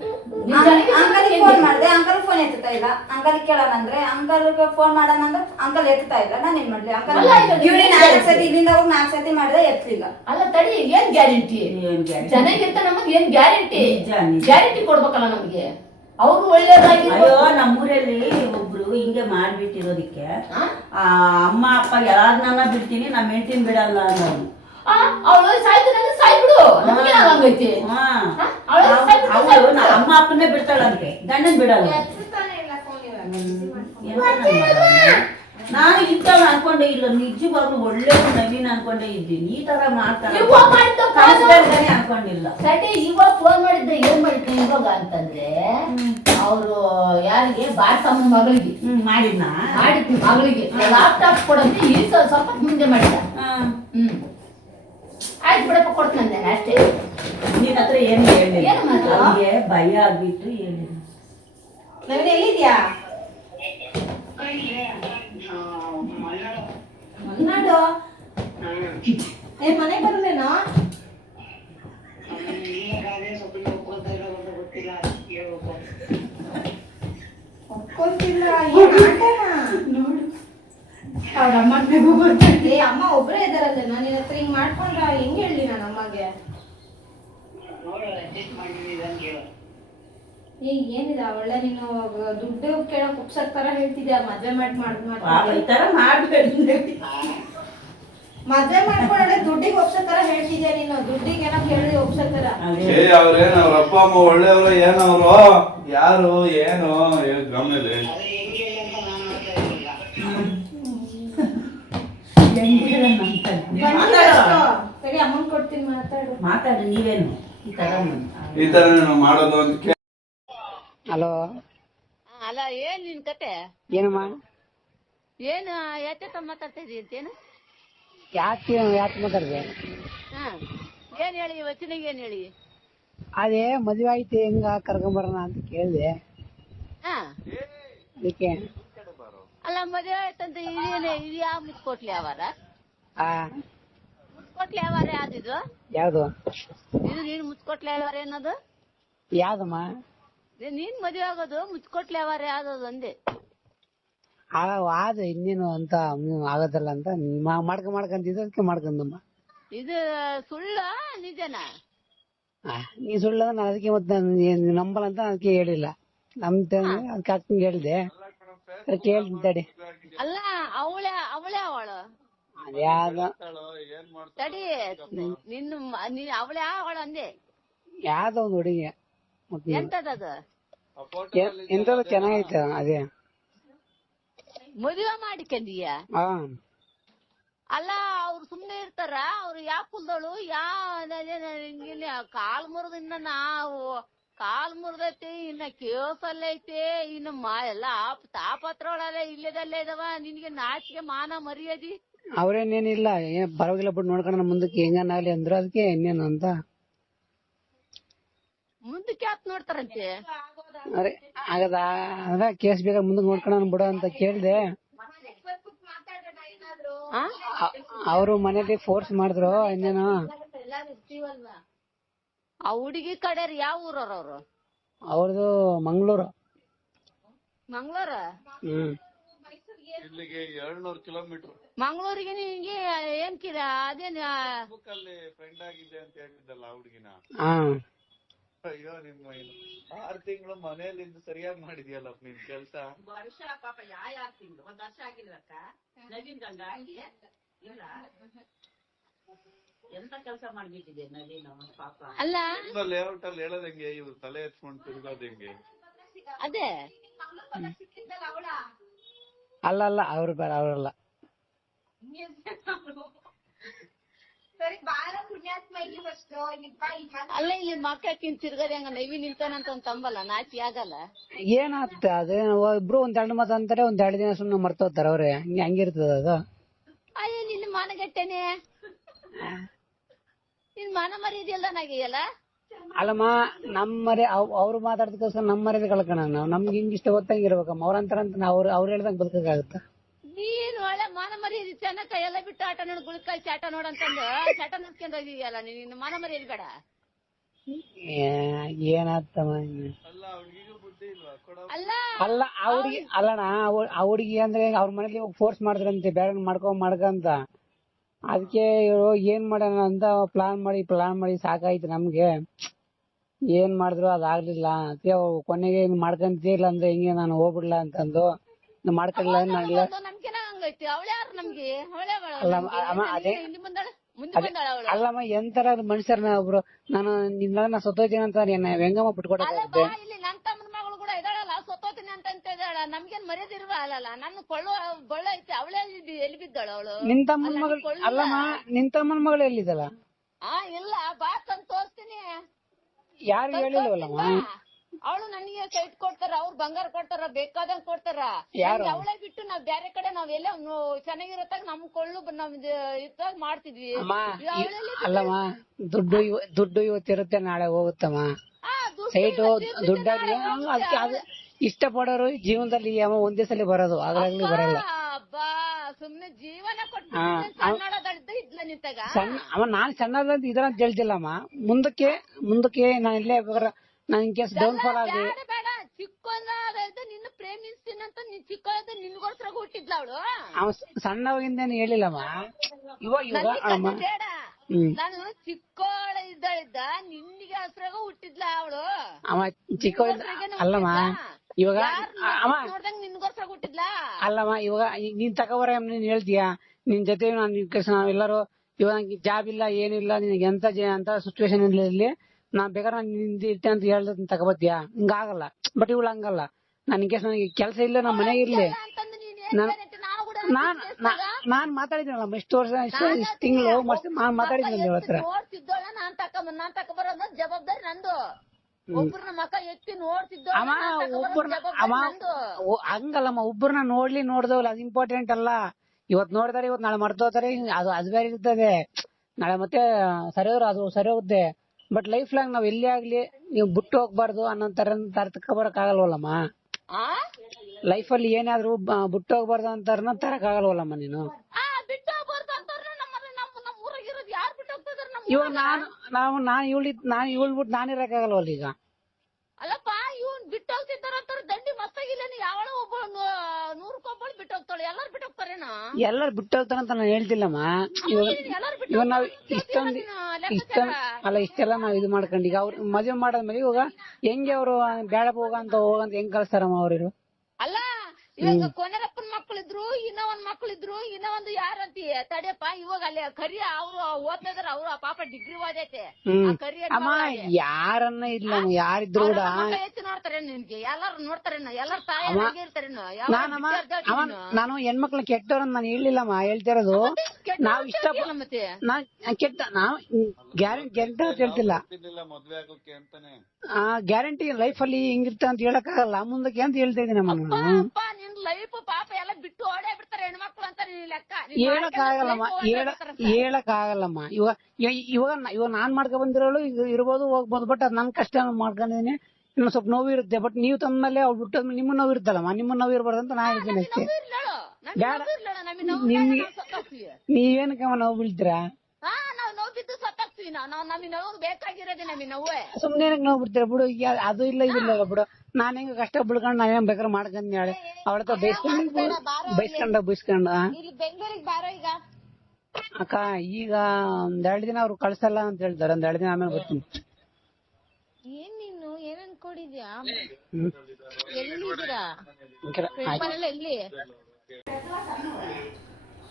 ಅಂಕಲ್ ಫೋನ್ ಮಾಡಿದೆ, ಅಂಕಲ್ ಫೋನ್ ಎತ್ತುತ್ತಾ ಇಲ್ಲ. ಅಂಕಲ್ ಕೇಳೋಣ ಅಂದ್ರೆ ಅಂಕಲ್ ಫೋನ್ ಮಾಡೋಣ ಅಂದ್ರೆ ಅಂಕಲ್ ಎತ್ತುತ್ತಾ ಇಲ್ಲ. ನಾನು ಏನ್ ಮಾಡ್ಲಿ? ಅಂಕಲ್ ಇವ್ರಿಗೆ 4 ಸತಿ ಇಲ್ಲಿಂದ ಹೋಗಿ 4 ಸತಿ ಮಾಡಿದ್ರೆ ಎತ್ತಲಿಲ್ಲ. ಅಲ್ಲ ತಡಿ, ಏನ್ ಗ್ಯಾರಂಟಿ? ಚೆನ್ನಾಗಿರ್ತ ನಮಗ್ ಏನ್ ಗ್ಯಾರಂಟಿ? ಗ್ಯಾರಂಟಿ ಕೊಡ್ಬೇಕಲ್ಲ ನಮ್ಗೆ. ಅವ್ರು ಒಳ್ಳೇದಾಗಿ. ಅಯ್ಯೋ ನಮ್ಮೂರಲ್ಲಿ ಒಬ್ರು ಹಿಂಗೆ ಮಾಡ್ಬಿಟ್ಟಿರೋದಿಕ್ಕೆ ಅಮ್ಮ ಅಪ್ಪ ಯಾರನ್ನ ಬಿಡ್ತೀನಿ, ನಮ್ಮ ಹೆಂಡತಿನ ಬಿಡಲ್ಲ ಅನ್ನೋದು. ಅವಳು ಸಾಯ್ತಾನೆ ಸಾಯ್ಬಿಡು. ನಮ್ಗೇನಾಗೈತಿ? ಅವಳು ಅಮ್ಮ ಅಪ್ಪನೇ ಬಿಡ್ತಾಳಂತೆ, ಗಂಡನ್ ಬಿಡಲ್ಲ. ನಾನು ಇಂಥವ್ ಅನ್ಕೊಂಡೇ ಇಲ್ಲ. ನಿಜವಾಗ್ಲೂ ಒಳ್ಳೆ ನವೀನ್ ಅನ್ಕೊಂಡೇ ಇದ್ದೀನಿ. ಈ ತರ ಮಾಡ್ತಾರೆ ಅನ್ಕೊಂಡಿಲ್ಲ. ಸರಿ, ಇವಾಗ ಫೋನ್ ಮಾಡಿದ್ದೆ ಏನ್ ಮಾಡಿದ್ದೆ ಇವಾಗ ಅಂತಂದ್ರೆ ಅವರು ಯಾರಿಗೆ ಬಾಸಮ್ಮನ ಮಗಳಿಗೆ ಮಾಡಿದ್ವಿ. ಮಗಳಿಗೆ ಲ್ಯಾಪ್ಟಾಪ್ ಕೊಡಂತೆ ಈ ಸ್ವಲ್ಪ ಮುಂದೆ ಮಾಡಿದ. ಆಯ್ತು ಬಿಡಪ್ಪ, ಕೊಡ್ತಂದೆ ಅಷ್ಟೇ. ನಿನ್ನ ಹತ್ರ ಏನು ಹೇಳಿ ನನಗೆ ಭಯ ಆಗ್ಬಿಟ್ಟು ಹೇಳಿ. ನವೀನ್ ಎಲ್ಲಿದ್ಯಾ? ಮಲ್ನಾಡು. ಮನೆಗೆ ಬರಲೇನೋ? ಒಪ್ಕೊಂತಿಲ್ಲ. ನೋಡು ಅವ್ರ ಅಮ್ಮನಿಗೂ ಬರ್ತೈತೆ. ಅಮ್ಮ ಒಬ್ರೇ ಇದಾರಲ್ಲ, ನಾನು ನಿನ್ನ ಹತ್ರ ಹಿಂಗ್ ಮಾಡ್ಕೊಂಡ್ರ ಹೆಂಗ್ ಹೇಳಿ ನಾನು ಅಮ್ಮಗೆ? ಏನಿದೆ ಒಳ್ಳೆ ನೀನು ದುಡ್ಡು ಕೇಳಕ್ ಉಪ್ಸಕ್ ತರ ಹೇಳ್ತಿದ್ಯಾ. ಮದ್ವೆ ಈ ತರ ಮಾಡ್ಬೇಡಿ. ಮದ್ವೆ ಮಾಡ್ಕೊಂಡ್ರೆ ದುಡ್ಡಿಗೆ ಒಪ್ಸೋ ತರ ಹೇಳ್ತಿದ್ಯಾ ನೀನು. ದುಡ್ಡಿಗೆ ಏನೋ ಹೇಳಿ ಒಪ್ಸೋ ತರ. ಅವ್ರೇನ್ ಅವ್ರ ಅಪ್ಪ ಅಮ್ಮ ಒಳ್ಳೆಯವರು ಏನವ್ರು ಯಾರು ಏನು ಗಮನದಲ್ಲಿ ಸರಿ, ಅಮೌಂಟ್ ಕೊಡ್ತೀನಿ, ಮಾತಾಡು. ನೀವೇನು ಈ ತರ ಮಾಡೋದು ಅಂತ. ಹಲೋ. ಅಲ್ಲ, ಏನ್ ನಿನ್ ಕತೆ? ಏನಮ್ಮ? ಏನು ಯಾಕೆ ಮಾತಾಡ್ತಾ ಇದೀಯ ಅಂತೇನು? ಯಾಕೆ ಮಾತಾಡ್ದೆ? ಏನ್ ಹೇಳಿ ವಚನಿಗೆ? ಏನ್ ಹೇಳಿ? ಅದೇ ಮದುವೆ ಆಯ್ತು, ಹೆಂಗ ಕರ್ಕೊಂಬರೋಣ ಅಂತ ಕೇಳಿದೆ. ಅದಕ್ಕೆ ಅಲ್ಲ, ಮದುವೆ ಆಯ್ತಂತ ಇದು ಯಾವ ಮುಸ್ಕೋಟ್ಲಿ ಯಾವಾರ? ಮುಸ್ಕೋಟ್ಲಿ ಯಾವಾರ ಯಾವ್ದಿದು? ಯಾವ್ದು ಇದು? ನೀನು ಮುಸ್ಕೋಟ್ಲಿ ಯಾವಾರ ಏನದು? ಯಾವ್ದಮ್ಮ? ನೀನ್ ಮದ್ವೆ ಆಗೋದು ಮುಚ್ಕೊಟ್ಲೆ ಅವರೇ ಆಗೋದು ಅಂದೆ. ಆದ ಇನ್ನೇನು ಅಂತ ಆಗೋದಲ್ಲ ಅಂತ ಮಾಡ್ಕೊಂತಿದ್ದ ಅದಕ್ಕೆ ಮಾಡ್ಕೊಂಡಮ್ಮ. ಇದು ಸುಳ್ಳ ನಿಜನಾ? ನೀ ಸುಳ್ಳ ನಾನು ಅದಕ್ಕೆ ಮತ್ತೆ ನಂಬಲ್ಲ ಅಂತ ಅದಕ್ಕೆ ಹೇಳಿಲ್ಲ. ಅದಕ್ಕೆ ಅಕ್ಕಂಗೆ ಹೇಳಿದೆ, ಅದಕ್ಕೆ ಹೇಳ್ತೀನಿ ಅಲ್ಲ ಅವಳೆ ಅವಳು ಅದ್ಯಾವ್ದ ತಡಿ ಅವಳೆ ಅವಳು ಅಂದೆ. ಯಾವ್ದೋ ಒಂದು ಹುಡುಗಿ ಎಂತದದು? ಎಂತದು ಚೆನ್ನಾಗೈತೆ ಅದೇ ಮದುವೆ ಮಾಡಿಕೊಂಡೀಯ? ಹಾ. ಅಲ್ಲ ಅವ್ರು ಸುಮ್ನೆ ಇರ್ತಾರ? ಅವ್ರು ಯಾವ ಕುಲ್ದಳು ಕಾಲ್ ಮುರಿದ ಇನ್ನ ನಾವು ಕಾಲ್ ಮುರಿದೈತಿ, ಇನ್ನ ಕೇಸಲ್ಲೈತೆ, ಇನ್ನು ಎಲ್ಲ ತಾಪತ್ರ ಒಳಲ್ಲ ಇಲ್ಲದಲ್ಲೇ ಇದಾವ. ನಿನ್ಗೆ ನಾಚಿಕೆ ಮಾನ ಮರ್ಯಾದಿ ಅವ್ರೇನೇನಿಲ್ಲ, ಪರವಾಗಿಲ್ಲ ಬಿಟ್ಟು ನೋಡ್ಕೊಂಡ ಮುಂದಕ್ಕೆ ಹೆಂಗನಾಗ್ಲಿ ಅಂದ್ರು. ಅದಕ್ಕೆ ಇನ್ನೇನು ಅಂತ ಮುಂದಕ್ಕೆ ಯಾಕೆ ನೋಡ್ತಾರಂತೆ? ಅರೆ ಅದ ಕೇಸ್ ಬೇಕಾ ಮುಂದಕ್ಕೆ ನೋಡ್ಕೊಂಡ ಬಿಡ ಅಂತ ಕೇಳ್ದೆ. ಅವರು ಮನೇಲಿ ಫೋರ್ಸ್ ಮಾಡಿದ್ರು. ಇನ್ನೇನು ಆ ಹುಡುಗಿ ಕಡೆ ಯಾವ ಊರವ್ರು? ಅವ್ರದ್ದು ಮಂಗಳೂರು. ಇಲ್ಲಿಗೆ 200 ಕಿಲೋಮೀಟರ್. ಮಂಗಳೂರಿಗೆ ನಿಂಗೆ ಏನ್ ಅದೇನ್ ಫ್ರೆಂಡ್ ಆಗಿದೆ ಅಂತ ಹೇಳಿದ್ದಲ್ಲ ಹುಡುಗಿನ. ಹಾ. ಅಯ್ಯೋ ನಿಮ್ಮ 6 ತಿಂಗಳು ಮನೆಯಲ್ಲಿಂದ ಸರಿಯಾಗಿ ಮಾಡಿದ್ಯಲ್ಲ ನಿನ್ ಕೆಲ್ಸ. ವರ್ಷ ಪಾಪ 6 ತಿಂಗಳು 1 ವರ್ಷ ಆಗಿಲ್ವಕ್ಕ ನವೀನ್ ಗಂಗ ಇಲ್ಲ ಎಂತ ಕೆಲಸ ಮಾಡ್ಬಿಟ್ಟಿದೆ ನವೀನ್ ಪಾಪ. ಅಲ್ಲ ಲೇಔಟ್ ಅಲ್ಲಿ ಹೇಳೋದಂಗೆ ಇವ್ರು ತಲೆ ಎತ್ಕೊಂಡು ತಿರುಗೋದ್ ಹೆಂಗೆ? ಅದೇ ಅಲ್ಲ ಅವ್ರು ಬೇಡ, ಅವರಲ್ಲ. ಅಲ್ಲ ಇಲ್ಲಿ ಮಕ್ಕಳಕ್ಕಿಂತ ತಿರ್ಗದೆ ಹಂಗ ನೈವಿ ನಿಂತಾನಂತ ಒಂದ್ ತಂಬಲ್ಲ ನಾಚಿ ಆಗಲ್ಲ? ಏನಾಗ್ತ ಅದೇ ಇಬ್ರು 1-2 ಮಾತು ಅಂತಾರೆ, 1-2 ದಿನ ಸುಮ್ನೆ ಮರ್ತೋತಾರ ಅವ್ರೆ. ಹಂಗಿರ್ತದ ಅದು. ಅಯ್ಯ ನಿನ್ನ ಮಾನಗಟ್ಟೆನೆ, ನಿನ್ ಮಾನ ಮರ್ಯಾದೆಲ್ಲ ನಾಗಿಯಲ್ಲ. ಅಲ್ಲಮ್ಮ ನಮ್ಮರೆ ಅವ್ರು ಮಾತಾಡ್ದಕ್ಕೋಸ್ಕರ ನಮ್ಮ ಮರ್ಯಾದೆ ಕಳ್ಕೋಣ ನಾವು. ನಮ್ಗೆ ಹಿಂಗಿಷ್ಟ ಗೊತ್ತಂಗಿರ್ಬೇಕಮ್ಮ. ಅವ್ರಂತಾರಂತ ಅವ್ರು ಹೇಳ್ದಂಗೆ ಬದುಕಾಗತ್ತ? ನೀನ್ ಒಳ್ಳೆ ಮಾನ ಮರ್ಯಾದೆ ಚೆನ್ನ ಎಲ್ಲ ಬಿಟ್ಟು ಆಟ ನೋಡ್ ಗುಳಕಾಯಿ ಚಾಟ ನೋಡಂತಂದು ಚಾಟ ನೋಡ್ಕೊಂಡ್ ಹೋಗಿದೆಯಲ್ಲ ನಿನ್ನ ಮಾನ ಮರ್ಯಾದೆ ಬೇಡ. ಏನಾಗ್ತಮ್ಮ ಅಲ್ಲ ಆ ಹುಡುಗಿ ಅಲ್ಲಣ್ಣ, ಆ ಹುಡುಗಿ ಅಂದ್ರೆ ಅವ್ರ ಮನೇಲಿ ಫೋರ್ಸ್ ಮಾಡಿದ್ರಂತೆ ಬೇರೆ ಮಾಡ್ಕೊಂತ. ಅದಕ್ಕೆ ಇವರು ಏನ್ ಮಾಡೋಣ ಅಂತ ಪ್ಲಾನ್ ಮಾಡಿ ಸಾಕಾಯ್ತು ನಮ್ಗೆ. ಏನ್ ಮಾಡಿದ್ರು ಅದಾಗ್ಲಿಲ್ಲ. ಅದಕ್ಕೆ ಕೊನೆಗೆ ಮಾಡ್ಕೊಂತೀ ಇಲ್ಲ ಅಂದ್ರೆ ಹಿಂಗೆ ನಾನು ಹೋಗ್ಬಿಡ್ಲಾ ಅಂತಂದು ಮಾಡ್ಕೊಳ್ಳ. ಅಲ್ಲಮ್ಮ ಎಂತರ ಮನುಷ್ಯರನ್ನ ಒಬ್ರು ನಾನು ನಿನ್ನ ಸತ್ತೋಯ್ತೀನಿ ಅಂತ ಹೆಂಗಮ್ಮ ಬಿಟ್ಕೊಡಕ್ಕಾಗುತ್ತೆ? ನನ್ ತಮ್ಮನ ಮಗಳು ಕೂಡ ಇದಾಳಲ್ಲ ಸತ್ತೋತೀನಿ ಅಂತ ಇದ್ದಾಳ. ನಮ್ಗೇನ್ ಮರ್ಯಾದೆ ಇರುವ ಅಲ್ಲಲ್ಲ. ನನ್ನ ಬಳ್ಳ ಐತಿ, ಅವಳೇ ಎಲ್ಲಿ ಬಿದ್ದಾಳ ಅವಳು? ನಿನ್ ತಮ್ಮನ ಮಗಳು ಅಲ್ಲಮ್ಮ, ನಿನ್ ತಮ್ಮನ ಮಗಳು ಎಲ್ಲಿದ್ದಲ್ಲ? ಇಲ್ಲ ಬಾ ತಂದು ತೋರಿಸ್ತೀನಿ. ಯಾರು ಹೇಳಿಲ್ವಲ್ಲಮ್ಮ? ಅವಳು ನನಗೆ ಸೈಟ್ ಕೊಡ್ತಾರ, ಅವ್ರು ಬಂಗಾರ ಕೊಡ್ತಾರ, ಬೇಕಾದಂಗ್ ಕೊಡ್ತಾರ. ಅವಳೇ ಬಿಟ್ಟು ನಾವ್ ಬೇರೆ ಕಡೆ ನಾವೆಲ್ಲ ಚೆನ್ನಾಗಿರತ್ತಾಗ ನಮ್ ಕೊಳ್ಳು ನಮ್ದು ಇದ್ದಾಗ ಮಾಡ್ತಿದ್ವಿ. ಅಲ್ಲಮ್ಮ, ದುಡ್ಡು ಇವತ್ತಿರುತ್ತೆ ನಾಳೆ ಹೋಗುತ್ತಮ್ಮ. ಸೈಟು ದುಡ್ಡಾಗಿ ಅದಕ್ಕೆ ಇಷ್ಟ ಪಡೋರು ಜೀವನದಲ್ಲಿ ಒಂದೇ ಸಲ ಬರೋದು, ಆಗ್ಲಾಗ್ಲಿ ಬರಲ್ಲ. ಸುಮ್ನೆ ಜೀವನ ಕೊಟ್ಟು ನಿಂತಾಗ ನಾನ್ ಸಣ್ಣದಂತ ಇದ್ರಂತ ಹೇಳ್ತಿಲ್ಲಮ್ಮ. ಮುಂದಕ್ಕೆ ನಾನು ಇಲ್ಲೇ ನಾನು ಇನ್ ಕೇಸ್ ಡೌನ್ ಫಾಲ್ ಆಗಿ ಬೇಡ. ಚಿಕ್ಕಂದ ನಿನ್ನ ಪ್ರೇಮಿಸ್ತೀನಿ ಅಂತ ನೀನ್ ಚಿಕ್ಕ ನಿನ್ಗೋಸ್ಕರ ಹುಟ್ಟಿದ್ಲ ಅವಳು. ಸಣ್ಣವಾಗಿಂದ ಹೇಳಿಲ್ಲಮ್ಮ. ಇವಾಗ ಬೇಡ, ನಾನು ಚಿಕ್ಕವಳ ಇದ್ದ ನಿನ್ನಿಗೆ ಹಸ್ರಾಗ ಹುಟ್ಟಿದ್ಲ ಅವಳು. ಚಿಕ್ಕ ಅಲ್ಲಮ್ಮ, ಇವಾಗ ನೋಡ್ದಂಗ್ ನಿನ್ಗೋಸ್ಕರ ಹುಟ್ಟಿದ್ಲ. ಅಲ್ಲಮ್ಮ, ಇವಾಗ ನೀನ್ ತಗೋಬರ ನೀನ್ ಹೇಳ್ತೀಯ ನಿನ್ ಜೊತೆ ನಾವೆಲ್ಲರೂ ಇವಾಗ ಜಾಬ್ ಇಲ್ಲ ಏನಿಲ್ಲ, ನಿನಗೆ ಎಂತ ಸಿಚುವೇಶನ್ ಇರ್ಲಿ ನಾನ್ ಬೇಕಾದ್ರೆ ನಿಂದ ಇರ್ತೆ ಅಂತ ಹೇಳ್ದ ತಗೋಬತ್ತೀಯ? ಹಿಂಗಾಗಲ್ಲ. ಬಟ್ ಇವಳು ಹಂಗಲ್ಲ. ನನ್ ಕೇಸ್ ನನಗೆ ಕೆಲಸ ಇಲ್ಲ, ನಮ್ಮ ಮನೆಗೆ ಇರ್ಲಿ. ನಾನ್ ಮಾತಾಡಿದ್ದೀನಲ್ಲ ಇಷ್ಟು ವರ್ಷ ಇಷ್ಟು ತಿಂಗಳು ಮಾತಾಡಿದ್ದೀನಿ ಇವಳ ಹತ್ರ. ನೋಡ್ತಿದ್ದೋಳ ನಾನ್ ತಕೊಬರೋದು ಜವಾಬ್ದಾರಿ ನಂದು. ಒಬ್ಬರನ್ನ ಮಕ್ಕ ಎತ್ತಿ ನೋಡ್ತಿದ್ದೋ ಹಂಗಲ್ಲಮ್ಮ. ಒಬ್ಬರನ್ನ ನೋಡ್ದವಲ್ಲ ಅದು ಇಂಪಾರ್ಟೆಂಟ್ ಅಲ್ಲ. ಇವತ್ ನೋಡ್ತಾರೆ, ಇವತ್ ನಾಳೆ ಮರ್ತೋತಾರೆ, ಅದು ಬೇರೆ ಇರ್ತದೆ. ನಾಳೆ ಮತ್ತೆ ಸರಿ ಹೋಗುತ್ತೆ. ಬಟ್ ಲೈಫ್ ಲಾಂಗ್ ನಾವ್ ಎಲ್ಲಿ ಆಗ್ಲಿ ನೀವು ಬಿಟ್ಟು ಹೋಗ್ಬಾರ್ದು ಅನ್ನೋ ತರ ತರಕ್ ಆಗಲ್ವಲ್ಲಮ್ಮ. ಲೈಫ್ ಅಲ್ಲಿ ಏನಾದ್ರು ಬಿಟ್ಟು ಹೋಗ್ಬಾರ್ದು ಅಂತ ತರಕ್ ಆಗಲ್ವಲ್ಲಮ್ಮ ನೀನು. ಇವಾಗ ನಾನು ಇವಳು ಬಿಟ್ಟು ನಾನಿರಕ್ಕಾಗಲ್ವಲ್ಲ ಈಗ. ಅಲ್ಲಪ್ಪ ಇವ್ನ್ ಎಲ್ಲಾರು ಬಿಟ್ಟು ಹೋಗ್ತಾರೇನೋ ಎಲ್ಲರೂ ಬಿಟ್ಟು ಹೋಗ್ತಾರಂತ ನಾನು ಹೇಳ್ತಿಲ್ಲಮ್ಮ. ಇವಾಗ ನಾವ್ ಇಷ್ಟೆಲ್ಲ ನಾವ್ ಇದು ಮಾಡ್ಕೊಂಡು ಈಗ ಅವ್ರು ಮದುವೆ ಮಾಡಾದ್ಮೇಲೆ ಇವಾಗ ಹೆಂಗೆ ಅವ್ರು ಬೇಡ ಹೋಗಂತ ಹೆಂಗ್ ಕಳ್ಸ್ತಾರಮ್ಮ ಅವ್ರು? ಅಲ್ಲ ಇವಾಗ ಕೊನೆರಪ್ಪನ ಮಕ್ಳಿದ್ರು ಇನ್ನೂ ಒಂದ್ ಮಕ್ಳಿದ್ರು ಇನ್ನೂ ಒಂದು ಯಾರಂತೀಯ ತಡಿಯಪ್ಪ. ಇವಾಗ ಅಲ್ಲಿ ಕರಿಯ ಅವ್ರು ಓದ್ತಿದಾರ, ಅವ್ರು ಪಾಪ ಡಿಗ್ರಿ ಓದೈತೆ. ಅಮ್ಮ ಯಾರನ್ನ ಇಲ್ಲ ಯಾರಿದ್ರು ಕೂಡ ಹೆಚ್ಚು ನೋಡ್ತಾರೆ ನಿನ್ಗೆ, ಎಲ್ಲಾರು ನೋಡ್ತಾರೇನೋ, ಎಲ್ಲಾರ ತಾಯಿ ಇರ್ತಾರೇನೋ. ನಾನು ಹೆಣ್ಮಕ್ಳು ಕೆಟ್ಟವ್ರನ್ನ ನಾನು ಹೇಳಿಲ್ಲಮ್ಮ, ಹೇಳ್ತಿರೋದು ನಾವ್ ಇಷ್ಟ ಮತ್ತೆ ಕೆಟ್ಟ ನಾವು ಗ್ಯಾರಂಟಿ ಅಂತ ಹೇಳ್ತಿಲ್ಲ. ಮದ್ವೆ ಆಗೋಕೆ ಅಂತಾನೆ ಗ್ಯಾರಂಟಿ ಲೈಫ್ ಅಲ್ಲಿ ಹಿಂಗಿರ್ತ ಅಂತ ಹೇಳಕ್ಕಾಗಲ್ಲ ಮುಂದಕ್ಕೆ ಅಂತ ಹೇಳ್ತಾ ಇದೀನಿ ಅಮ್ಮ. ನಿನ್ ಲೈಫ್ ಪಾಪ ಎಲ್ಲ ಬಿಟ್ಟು ಓಡೇ ಬಿಡ್ತಾರೆ ಹೆಣ್ಮಕ್ಳು ಅಂತ ನೀನ್ ಲೆಕ್ಕ. ಹೇಳಕ್ಕಾಗಲ್ಲಮ್ಮ, ಹೇಳಕ್ಕಾಗಲ್ಲಮ್ಮ. ಇವಾಗ ನಾನ್ ಮಾಡ್ಕೊ ಬಂದಿರೋಳು ಇರ್ಬೋದು ಹೋಗ್ಬೋದು, ಬಟ್ ಅದ್ ನನ್ ಕಷ್ಟ ಮಾಡ್ಕೊಂಡಿದೀನಿ. ಇನ್ನೊಂದ್ ಸ್ವಲ್ಪ ನೋವು ಇರುತ್ತೆ, ಬಟ್ ನೀವು ತಂದ್ಮೇಲೆ ಅವ್ರು ಬಿಟ್ಟು ನಿಮ್ಮ ನೋವು ಇರುತ್ತಲ್ಲಮ್ಮ, ನಿಮ್ಮ ನೋವು ಇರ್ಬಾರ್ದು ಅಂತ ನಾ ಹೇಳ್ತೀನಿ ಅಷ್ಟೇ. ನಿಮ್ಗೆ ನೀವೇನಕ್ಕಮ್ಮ ನೋವು ಬೀಳ್ತೀರಾ? ನಾವ್ ನೋವು ಬಿದ್ದು ಸತ್ತಾಗ್ತೀವಿ. ನಮಗೆ ನೋವು ಬೇಕಾಗಿರೋದೇ ನಮಗೆ ನೋವೇ. ಸುಮ್ನೆ ನೋವು ಬಿಡ್ತೀರ ಬಿಡು, ಅದು ಇಲ್ಲ ಇದಿಲ್ಲ ಬಿಡು. ನಾನ್ ಹೆಂಗ ಕಷ್ಟ ಬಿಡ್ಕೊಂಡು ನಾವೇನ್ ಬೇಕಾದ್ರೆ ಮಾಡ್ಕೊಂಡ್ ಹೇಳಿ ಅವಳತ್ತ ಬೈಸ್ಕೊಂಡ ಇಲ್ಲಿ ಬೆಂಗಳೂರಿಗೆ ಬಾರೋ ಈಗ. ಅಕ್ಕ ಈಗ ಒಂದೆರಡು ದಿನ ಅವ್ರು ಕಳ್ಸಲ್ಲ ಅಂತ ಹೇಳ್ತಾರೆ, ಒಂದೆರಡು ದಿನ ಆಮೇಲೆ ಬರ್ತೀನಿ. ಏನ್ ನೀನು ಏನ್ ಅನ್ಕೊಂಡಿದ್ಯಾ? ಎಲ್ಲಿದ್ದೀರಾ? ಎಲ್ಲಿ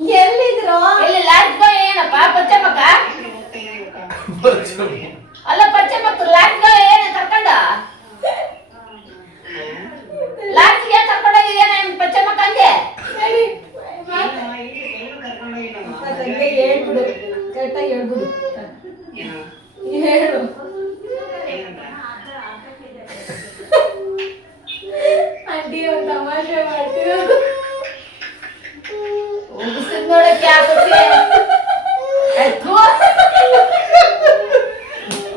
ಎಲ್ಲಿದ್ರು ಏನಪ್ಪ ಪಚ್ಚಮ್ಮಕ್ಕ? ಅಲ್ಲ ಪಚ್ಚಮ್ಮಕ್ಕ ಲಾಡ್ಗ ಏನ ಕರ್ಕೊಂಡ ಲಾಡ್ಗೆ ಕರ್ಕೊಂಡೋಗಿದೇನ ಪಚ್ಚಮ್ಮಕ್ಕ ಅಂದೆ? ಹೇಳ್ಬಿಡು, ಕರೆಕ್ಟಾಗಿ ಹೇಳ್ಬಿಡು, ಹೇಳು. ಆಂಟಿ ಒಂದು ತಮಾಷೆ ಮಾಡ್ತೀವಿ ನೋಡಕ್ಕೆ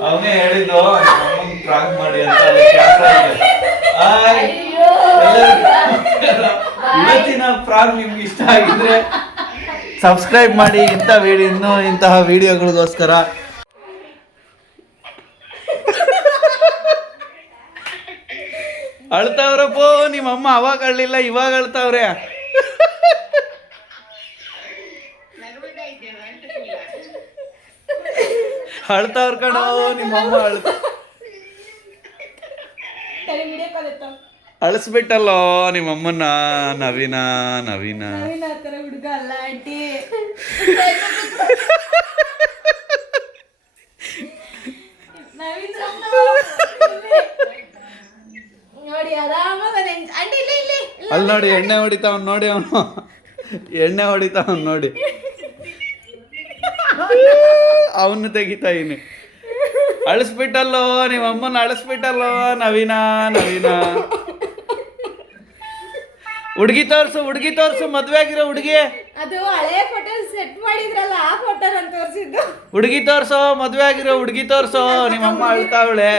ಅವನೇ ಹೇಳಿದ್ದು ಪ್ರಾಂಕ್ ಮಾಡಿ ಅಂತ. ಇವತ್ತಿನ ಪ್ರಾಂಕ್ ನಿಮ್ಗೆ ಇಷ್ಟ ಆಗಿದ್ರೆ ಸಬ್ಸ್ಕ್ರೈಬ್ ಮಾಡಿ ಇಂತಹ ವಿಡಿಯೋಗಳಿಗೋಸ್ಕರ. ಅಳ್ತಾವ್ರಪ್ಪೋ ನಿಮ್ಮಮ್ಮ, ಅವಾಗ ಅಳ್ಳಿಲ್ಲ ಇವಾಗ ಅಳ್ತಾವ್ರೆ. ಅಳ್ತಾವ್ರ ಕಣೋ ನಿಮ್ಮಮ್ಮ, ಅಳಿಸ್ಬಿಟ್ಟಲ್ಲೋ ನಿಮ್ಮಮ್ಮನ. ನವೀನ ಆತರ ಹುಡುಗ ಅಲ್ಲ ಆಂಟಿ. ನೋಡಿ ಆರಾಮಾಗ ಆಂಟಿ ಇಲ್ಲಿ ಅಲ್ಲಿ ನೋಡಿ ಎಣ್ಣೆ ಹೊಡಿತಾವ್ ನೋಡಿ, ಅವನು ಎಣ್ಣೆ ಹೊಡಿತಾವ್ ನೋಡಿ. ಅವನು ತೆಗಿತಾ ಇನಿ. ಅಳಿಸ್ಬಿಟ್ಟಲ್ಲೋ ನಿಮ್ಮಮ್ಮನ, ಅಳಿಸ್ಬಿಟ್ಟಲ್ಲೋ ನವೀನ. ಹುಡುಗಿ ತೋರ್ಸು ಮದ್ವೆ ಆಗಿರೋ ಹುಡುಗಿ. ಅದು ಹಳೆ ಫೋಟೋ ಸೆಟ್ ಮಾಡಿದ್ರಲ್ಲ, ಆ ಫೋಟೋ ನಾನು ತೋರಿಸಿದ್ದು. ಹುಡುಗಿ ತೋರ್ಸೋ, ಮದ್ವೆ ಆಗಿರೋ ಹುಡುಗಿ ತೋರ್ಸೋ. ನಿಮ್ಮಮ್ಮ ಅಳ್ತಾವಳೆ.